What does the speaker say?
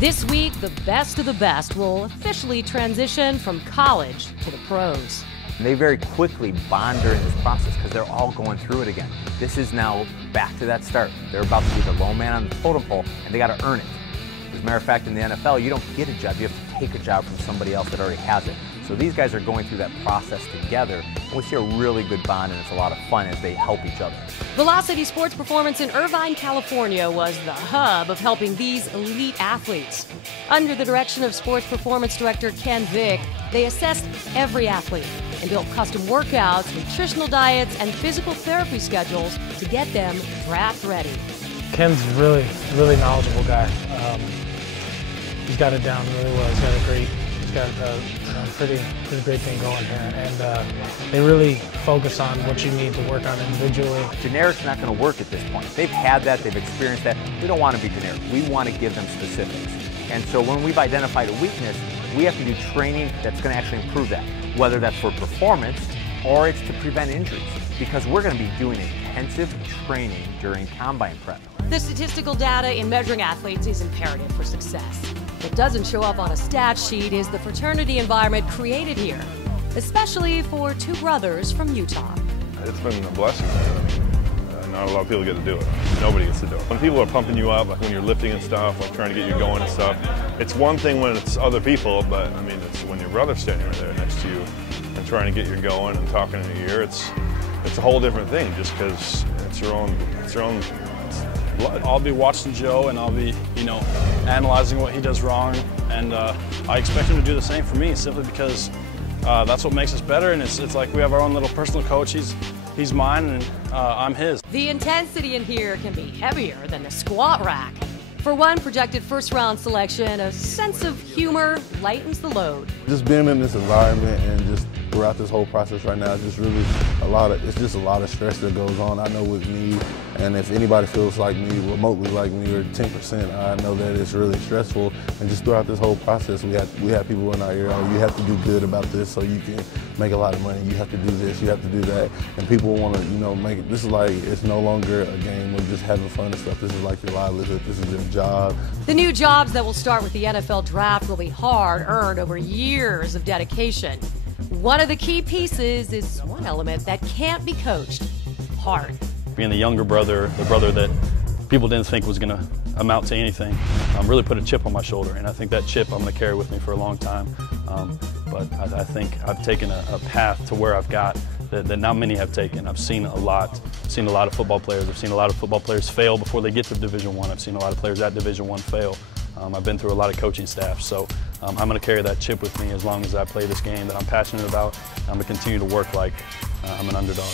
This week, the best of the best will officially transition from college to the pros. And they very quickly bond during this process because they're all going through it again. This is now back to that start. They're about to be the low man on the totem pole, and they got to earn it. As a matter of fact, in the NFL, you don't get a job. You have to take a job from somebody else that already has it. So these guys are going through that process together, and we see a really good bond, and it's a lot of fun as they help each other. Velocity Sports Performance in Irvine, California was the hub of helping these elite athletes. Under the direction of Sports Performance Director Ken Vick, they assessed every athlete and built custom workouts, nutritional diets, and physical therapy schedules to get them draft ready. Ken's really knowledgeable guy. He's got it down really well. He's got a pretty great thing going here, and they really focus on what you need to work on individually. Generic's not going to work at this point. They've had that, they've experienced that. We don't want to be generic. We want to give them specifics. And so when we've identified a weakness, we have to do training that's going to actually improve that, whether that's for performance or it's to prevent injuries, because we're going to be doing intensive training during combine prep. The statistical data in measuring athletes is imperative for success. What doesn't show up on a stat sheet is the fraternity environment created here, especially for two brothers from Utah. It's been a blessing. Not a lot of people get to do it. Nobody gets to do it. When people are pumping you up, like when you're lifting and stuff, like trying to get you going and stuff, it's one thing when it's other people, but I mean, it's when your brother's standing right there next to you and trying to get you going and talking in your ear. It's a whole different thing just because it's your own blood. I'll be watching Joe and I'll be, analyzing what he does wrong, and I expect him to do the same for me simply because that's what makes us better, and it's like we have our own little personal coach. He's mine and I'm his. The intensity in here can be heavier than the squat rack. For one projected first-round selection, a sense of humor lightens the load. Just being in this environment and just throughout this whole process right now, it's just really a lot of stress that goes on. I know with me, and if anybody feels like me, remotely like me, or 10%, I know that it's really stressful. And just throughout this whole process, we have people in our ear, oh, you have to do good about this so you can make a lot of money. You have to do this, you have to do that. And people want to, make it, this is like, it's no longer a game of just having fun and stuff. This is like your livelihood, this is your job. The new jobs that will start with the NFL draft will be hard-earned over years of dedication. One of the key pieces is one element that can't be coached: heart. Being the younger brother, the brother that people didn't think was going to amount to anything, really put a chip on my shoulder, and I think that chip I'm going to carry with me for a long time. But I think I've taken a path to where I've got that not many have taken. I've seen a lot of football players. I've seen a lot of football players fail before they get to Division I. I've seen a lot of players at Division I fail. I've been through a lot of coaching staff, so I'm going to carry that chip with me as long as I play this game that I'm passionate about. I'm going to continue to work like I'm an underdog.